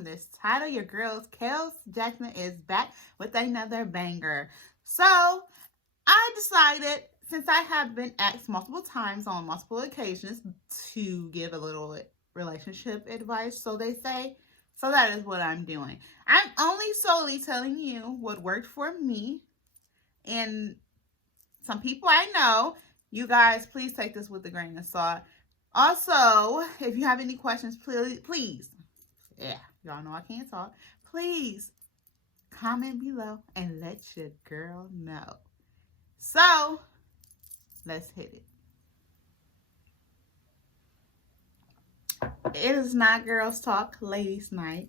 from this title. Your girl, Kels Jackson, is back with another banger. So, I decided, since I have been asked multiple times on multiple occasions to give a little relationship advice, so they say, so that is what I'm doing. I'm only solely telling you what worked for me and some people I know. You guys, please take this with a grain of salt. Also, if you have any questions, please, yeah, y'all know I can't talk. Please comment below and let your girl know. So, let's hit it. It is not girls talk, ladies night,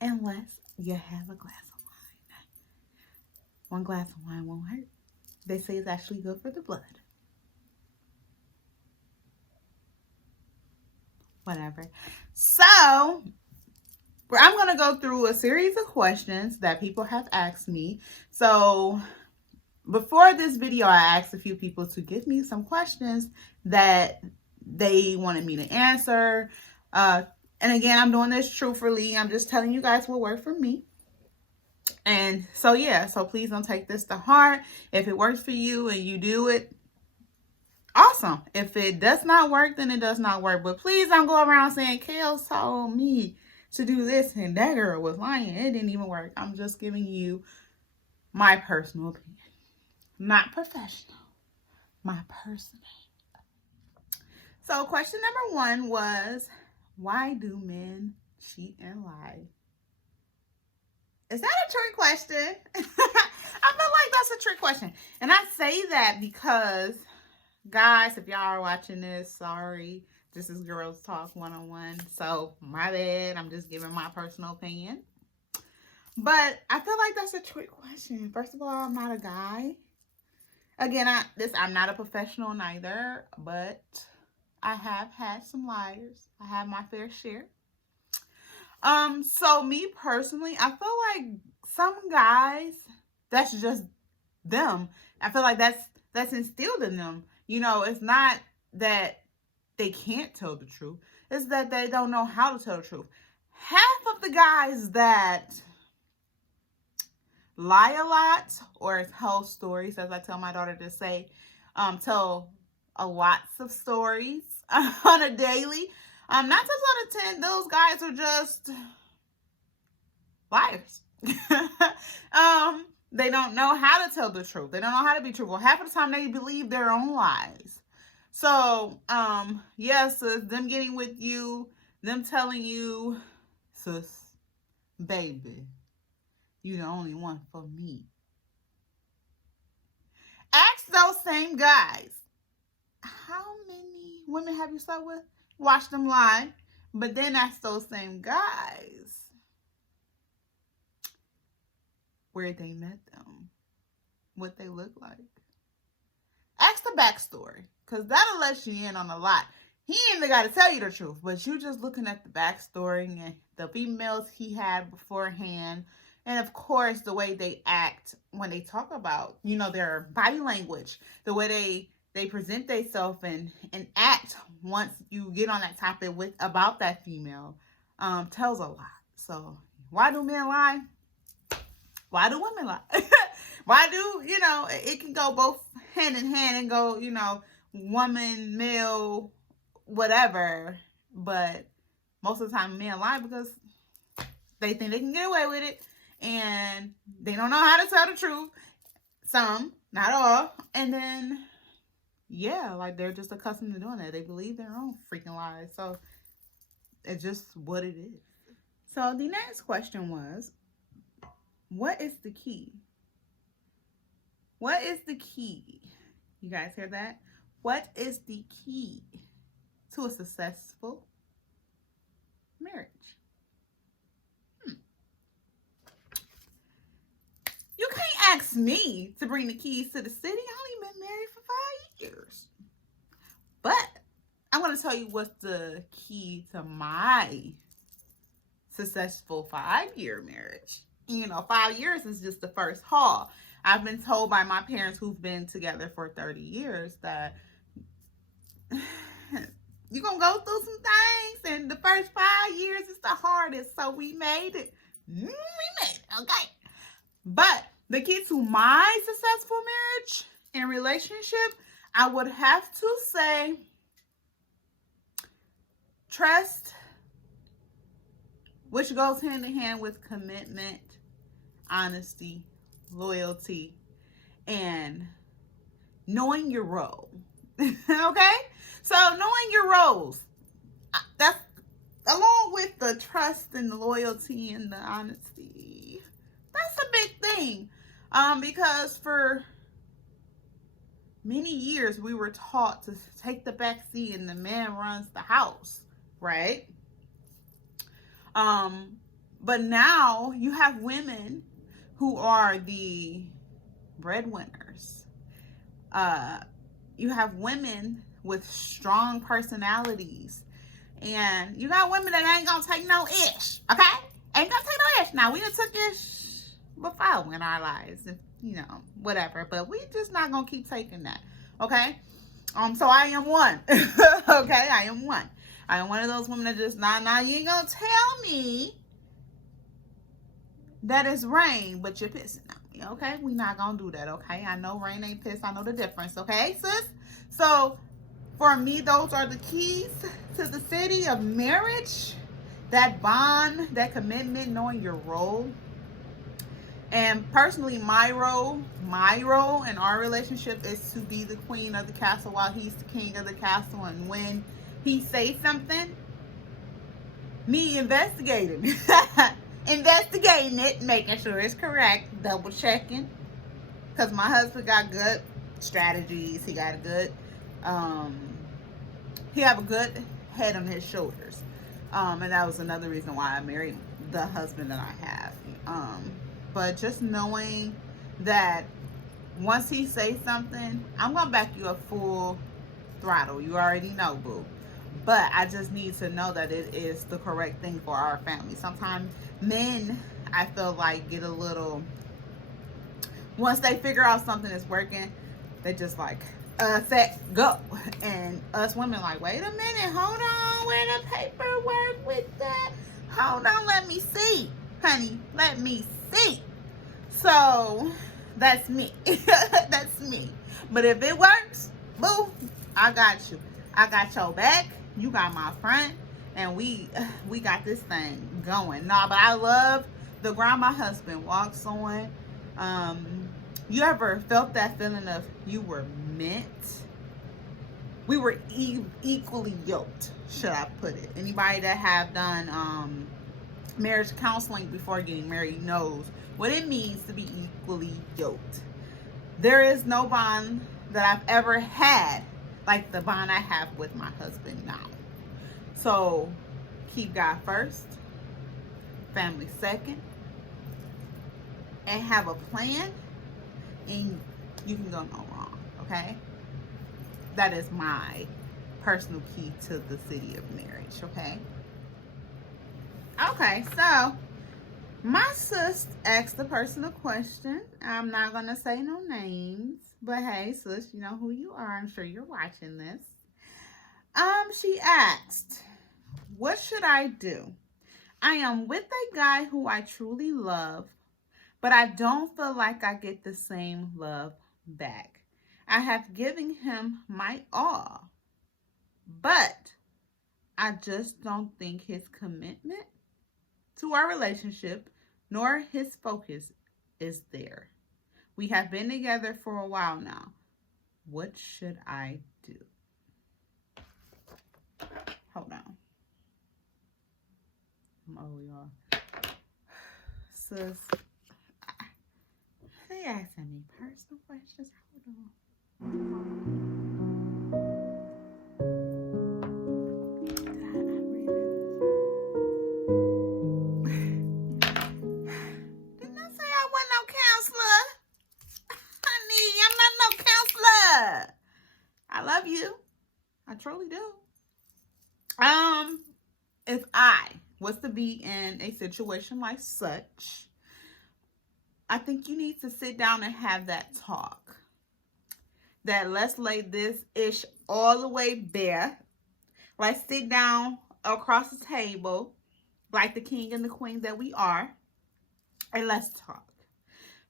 unless you have a glass of wine. One glass of wine won't hurt. They say it's actually good for the blood. Whatever. So, I'm going to go through a series of questions that people have asked me. So, before this video, I asked a few people to give me some questions that they wanted me to answer. And again, I'm doing this truthfully. I'm just telling you guys what worked for me. And so, yeah, so please don't take this to heart. If it works for you and you do it, awesome. If it does not work, then it does not work. But please don't go around saying, Kels told me to do this and that girl was lying. It didn't even work. I'm just giving you my personal opinion. Not professional. My personal. So question number 1 was, why do men cheat and lie? Is that a trick question? I feel like that's a trick question. And I say that because, guys, if y'all are watching this, sorry. This is Girls Talk 101. So, my bad. I'm just giving my personal opinion. But I feel like that's a trick question. First of all, I'm not a guy. Again, I'm not a professional neither, but I have had some liars. I have my fair share. So me personally, I feel like some guys, that's just them. I feel like that's instilled in them. You know, it's not that they can't tell the truth. It's that they don't know how to tell the truth. Half of the guys that lie a lot or tell stories, as I tell my daughter to say, tell lots of stories on a daily. 9 times out of 10, those guys are just liars. They don't know how to tell the truth. They don't know how to be truthful. Half of the time, they believe their own lies. So, yes, them getting with you, them telling you, sis, baby, you the only one for me. Ask those same guys, how many women have you slept with? Watch them lie. But then ask those same guys where they met them, what they look like. Ask the backstory, because that'll let you in on a lot. He ain't even got to tell you the truth, but you just looking at the backstory and the females he had beforehand, and of course the way they act when they talk about, you know, their body language, the way they present themselves and act once you get on that topic about that female, tells a lot. So why do men lie? Why do women lie? Why do, you know, it can go both hand in hand and go, you know, woman, male, whatever. But most of the time men lie because they think they can get away with it and they don't know how to tell the truth. Some, not all. And then, yeah, like they're just accustomed to doing that. They believe their own freaking lies. So it's just what it is. So the next question was, what is the key? What is the key? You guys hear that? What is the key to a successful marriage? You can't ask me to bring the keys to the city. I only been married for 5 years. But I'm going to tell you what's the key to my successful 5-year marriage. You know, 5 years is just the first haul. I've been told by my parents who've been together for 30 years that You're going to go through some things, and the first 5 years is the hardest, so we made it. We made it, okay? But the key to my successful marriage and relationship, I would have to say trust, which goes hand in hand with commitment, honesty, loyalty, and knowing your role. Okay? So knowing your roles, that's along with the trust and the loyalty and the honesty. That's a big thing. Because for many years we were taught to take the back seat and the man runs the house, right? But now you have women who are the breadwinners. You have women with strong personalities. And you got women that ain't gonna take no ish, okay? Ain't gonna take no ish. Now, we done took ish before in our lives, you know, whatever. But we just not gonna keep taking that, okay? So I am one, okay? I am one. I am one of those women that just, nah, you ain't gonna tell me that it's rain, but you're pissing on me, okay? We not gonna do that, okay? I know rain ain't piss. I know the difference, okay, sis? So, for me, those are the keys to the city of marriage. That bond, that commitment, knowing your role. And personally, my role in our relationship is to be the queen of the castle while he's the king of the castle. And when he says something, me investigating it, making sure it's correct, double checking. Because my husband got good strategies. He got a good, he have a good head on his shoulders. And that was another reason why I married the husband that I have. But just knowing that once he says something, I'm going to back you up full throttle. You already know, boo. But I just need to know that it is the correct thing for our family. Sometimes men, I feel like, get a little, once they figure out something is working, they just like, set, go. And us women like, wait a minute, hold on, where the paperwork with that? Hold on, let me see, honey, let me see. So, that's me. That's me. But if it works, boo, I got you. I got your back, you got my front, and we got this thing going. Nah, but I love the ground my husband walks on. You ever felt that feeling of you were meant? We were equally yoked, should I put it. Anybody that have done marriage counseling before getting married knows what it means to be equally yoked. There is no bond that I've ever had like the bond I have with my husband now. So keep God first, family second, and have a plan, and you can go no wrong, okay? That is my personal key to the city of marriage, okay? Okay, so my sis asked a personal question. I'm not going to say no names, but hey, sis, you know who you are. I'm sure you're watching this. She asked, what should I do? I am with a guy who I truly love, but I don't feel like I get the same love back. I have given him my all, but I just don't think his commitment to our relationship nor his focus is there. We have been together for a while now. What should I do? Hold on. Y'all. Sis, they asking me personal questions. Hold on. Love you. I truly do. If I was to be in a situation like such, I think you need to sit down and have that talk. That let's lay this ish all the way bare. Let's sit down across the table like the king and the queen that we are, and let's talk.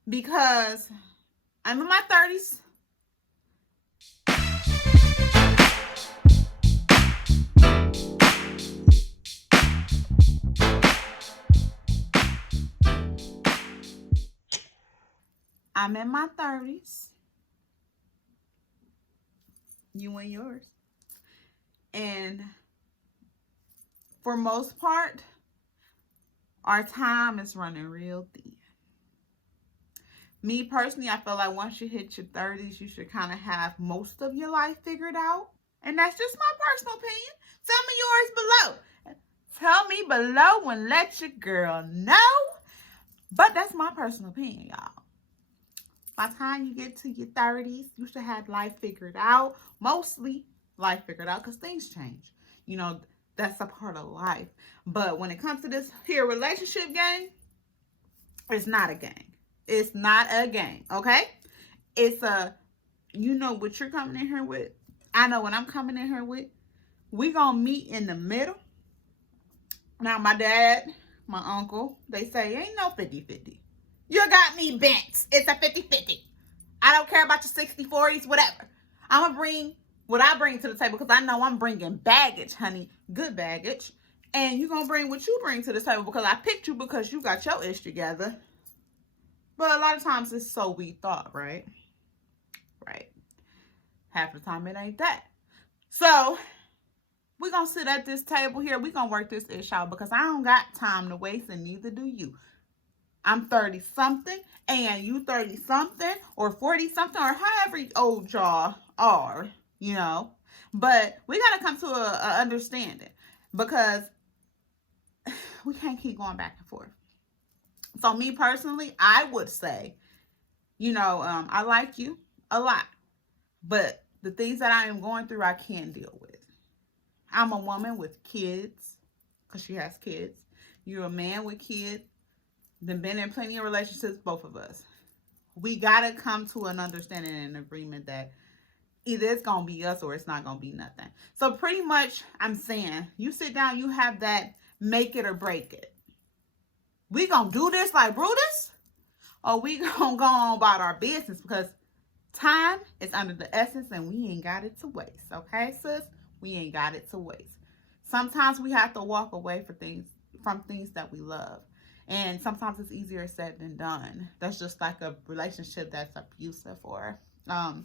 Because I'm in my 30s. I'm in my 30s. You and yours. And for most part, our time is running real thin. Me personally, I feel like once you hit your 30s, you should kind of have most of your life figured out. And that's just my personal opinion. Tell me yours below. Tell me below and let your girl know. But that's my personal opinion, y'all. By the time you get to your 30s, you should have life figured out. Mostly life figured out because things change. You know, that's a part of life. But when it comes to this here relationship game, it's not a game. It's not a game, okay? It's you know what you're coming in here with. I know what I'm coming in here with. We gonna meet in the middle. Now, my dad, my uncle, they say ain't no 50-50. You got me bent. It's a 50-50. I don't care about your 60-40s, whatever. I'm gonna bring what I bring to the table because I know I'm bringing baggage, honey. Good baggage. And you're gonna bring what you bring to the table because I picked you because you got your ish together. But a lot of times it's so we thought, right? Right. Half the time it ain't that. So we're going to sit at this table here. We're going to work this ish out because I don't got time to waste and neither do you. I'm 30-something and you 30-something or 40-something or however old y'all are, you know. But we got to come to a understanding because we can't keep going back and forth. So me personally, I would say, you know, I like you a lot, but the things that I am going through, I can't deal with. I'm a woman with kids, because she has kids. You're a man with kids. Been in plenty of relationships, both of us. We got to come to an understanding and an agreement that either it's going to be us or it's not going to be nothing. So pretty much, I'm saying, you sit down, you have that make it or break it. We going to do this like Brutus? Or we going to go on about our business? Because time is under the essence and we ain't got it to waste. Okay, sis? We ain't got it to waste. Sometimes we have to walk away from things that we love. And sometimes it's easier said than done. That's just like a relationship that's abusive or,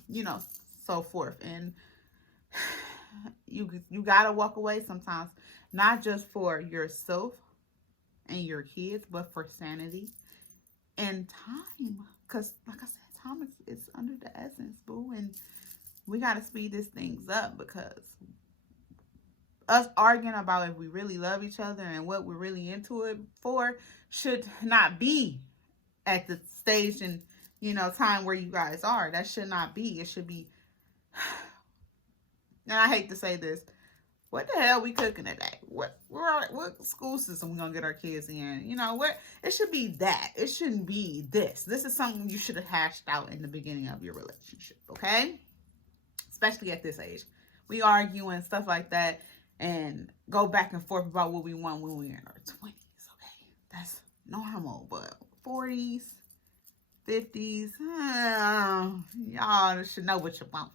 you know, so forth. And you got to walk away sometimes, not just for yourself and your kids, but for sanity and time. Because, like I said, time is under the essence, boo. And we got to speed these things up because us arguing about if we really love each other and what we're really into it for should not be at the stage and, you know, time where you guys are. That should not be. It should be, and I hate to say this, what the hell we cooking today? What school system we gonna get our kids in? You know, what it should be that. It shouldn't be this. This is something you should have hashed out in the beginning of your relationship, okay? Especially at this age. We argue and stuff like that and go back and forth about what we want when we're in our 20s, okay? That's normal, but 40s, 50s, y'all should know what you want.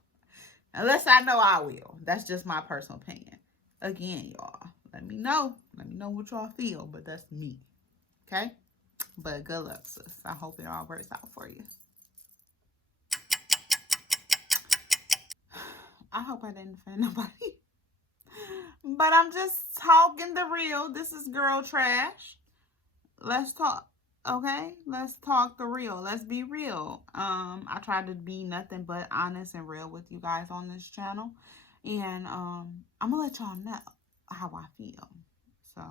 Unless I know, I will. That's just my personal opinion. Again, y'all, let me know. Let me know what y'all feel, but that's me, okay? But good luck, sis. I hope it all works out for you. I hope I didn't offend nobody. But I'm just talking the real. This is girl trash. Let's talk, okay? Let's talk the real. Let's be real. I try to be nothing but honest and real with you guys on this channel. And I'm gonna let y'all know how I feel. So,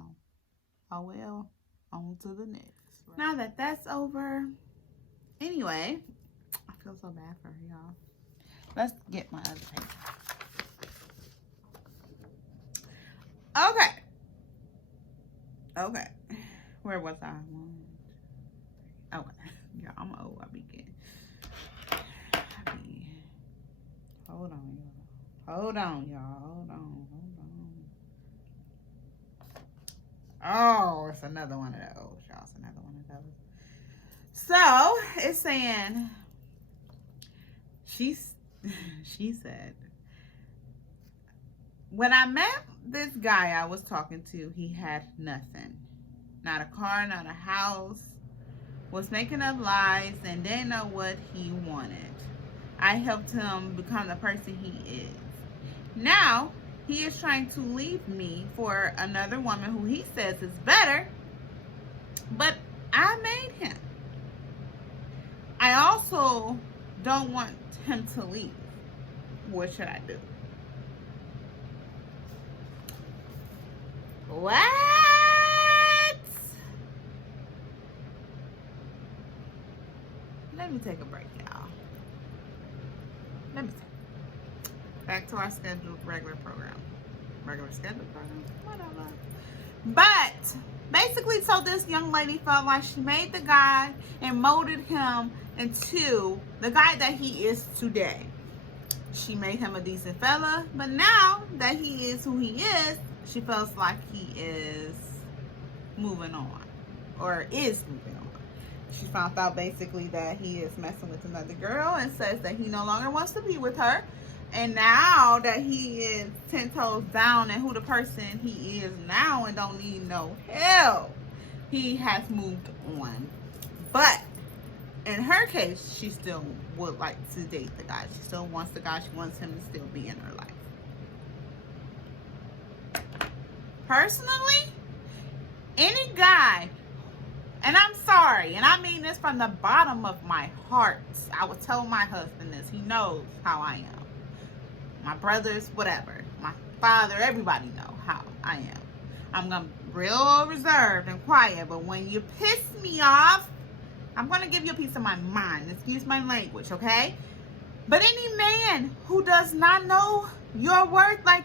oh well, on to the next. Right. Now that that's over, anyway, I feel so bad for y'all. Let's get my other paper. Okay. Where was I? Okay. Yeah, I'm old. I be getting. Hold on, y'all. Hold on, y'all. Hold on. Oh, it's another one of those. Y'all, it's another one of those. So it's saying she's she said, when I met this guy I was talking to, he had nothing. Not a car, not a house, was making up lies and didn't know what he wanted. I helped him become the person he is. Now, he is trying to leave me for another woman who he says is better, but I made him. I also don't want him to leave. What should I do? What? Let me take a break, y'all. Let me take back to our scheduled regular program. Regular scheduled program? Whatever. But basically, so this young lady felt like she made the guy and molded him into the guy that he is today. She made him a decent fella, but now that he is who he is, she feels like he is moving on, or is moving on. She found out basically that he is messing with another girl and says that he no longer wants to be with her. And now that he is 10 toes down and who the person he is now and don't need no help, he has moved on. But in her case, she still would like to date the guy. She still wants the guy. She wants him to still be in her life. Personally, any guy, and I'm sorry, and I mean this from the bottom of my heart, I would tell my husband this. He knows how I am. My brothers, whatever. My father, everybody know how I am. I'm gonna be real reserved and quiet, but when you piss me off, I'm gonna give you a piece of my mind. Excuse my language, okay? But any man who does not know your worth, like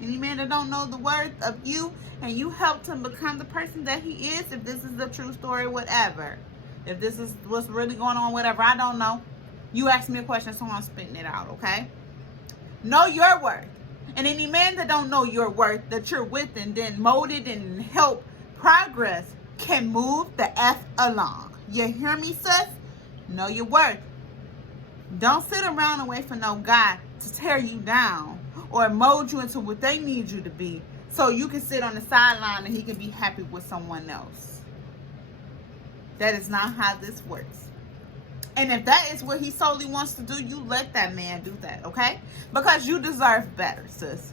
any man that don't know the worth of you, and you helped him become the person that he is, if this is the true story, whatever. If this is what's really going on, whatever, I don't know. You asked me a question, so I'm spitting it out, okay? Know your worth. And any man that don't know your worth, that you're with and then molded and help progress, can move the F along. You hear me, sis? Know your worth. Don't sit around and wait for no guy to tear you down or mold you into what they need you to be so you can sit on the sideline and he can be happy with someone else. That is not how this works. And if that is what he solely wants to do, you let that man do that, okay? Because you deserve better, sis.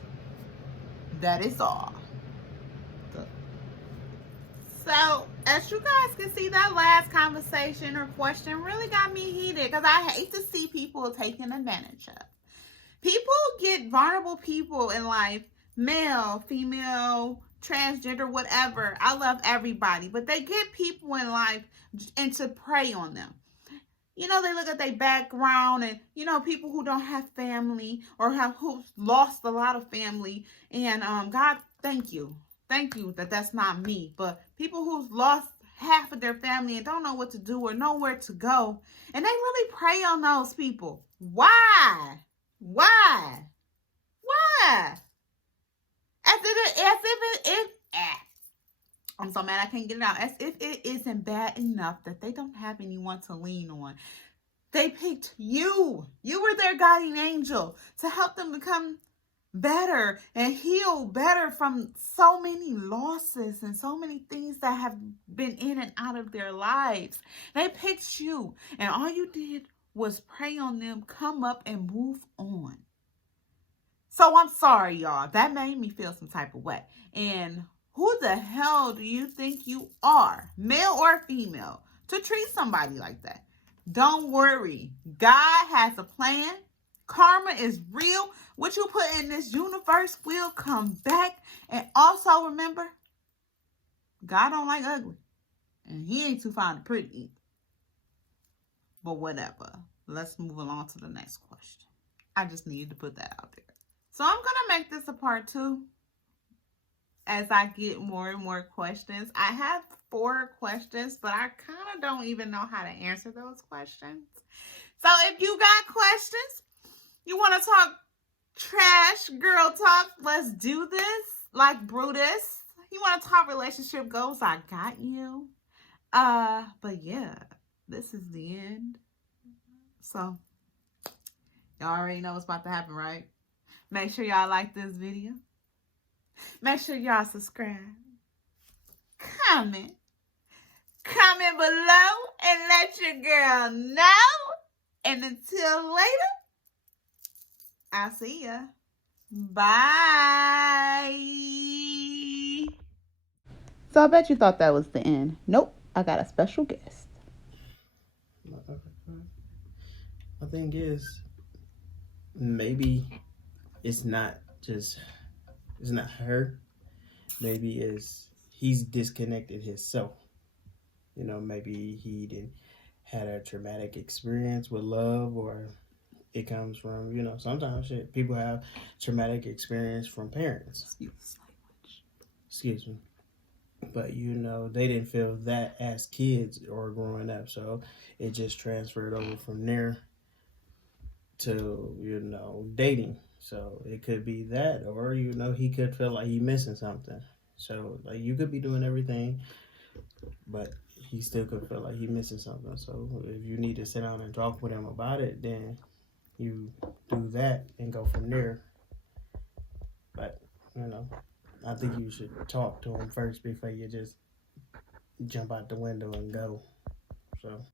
That is all. So, as you guys can see, that last conversation or question really got me heated because I hate to see people taken advantage of. People get vulnerable people in life, male, female, transgender, whatever. I love everybody, but they get people in life and to prey on them. You know, they look at their background and, you know, people who don't have family or who've lost a lot of family. And God, thank you. Thank you that that's not me. But people who've lost half of their family and don't know what to do or know where to go. And they really prey on those people. Why? Why? Why? As if it I'm so mad I can't get it out. As if it isn't bad enough that they don't have anyone to lean on. They picked you. You were their guiding angel to help them become better and heal better from so many losses and so many things that have been in and out of their lives. They picked you, and all you did was prey on them, come up and move on. So I'm sorry, y'all. That made me feel some type of way. And who the hell do you think you are, male or female, to treat somebody like that? Don't worry. God has a plan. Karma is real. What you put in this universe will come back. And also remember, God don't like ugly. And he ain't too fond of pretty either. But whatever. Let's move along to the next question. I just needed to put that out there. So I'm going to make this a part 2. As I get more and more questions. I have 4 questions, but I kind of don't even know how to answer those questions. So if you got questions, you want to talk trash, girl talk, let's do this. Like Brutus, You want to talk relationship goals? I got you. But yeah, this is the end. So y'all already know what's about to happen, right? Make sure y'all like this video. Make sure y'all subscribe. Comment below and let your girl know. And until later, I'll see ya. Bye. So I bet you thought that was the end. Nope, I got a special guest. The thing is, maybe it's not her. Maybe he's disconnected himself. You know, maybe he didn't had a traumatic experience with love, or it comes from, you know, sometimes people have traumatic experience from parents. Excuse me. But you know, they didn't feel that as kids or growing up, so it just transferred over from there to, you know, dating. So it could be that, or you know, he could feel like he missing something. So like you could be doing everything, but he still could feel like he missing something. So if you need to sit down and talk with him about it, then you do that and go from there. But you know, I think you should talk to him first before you just jump out the window and go. So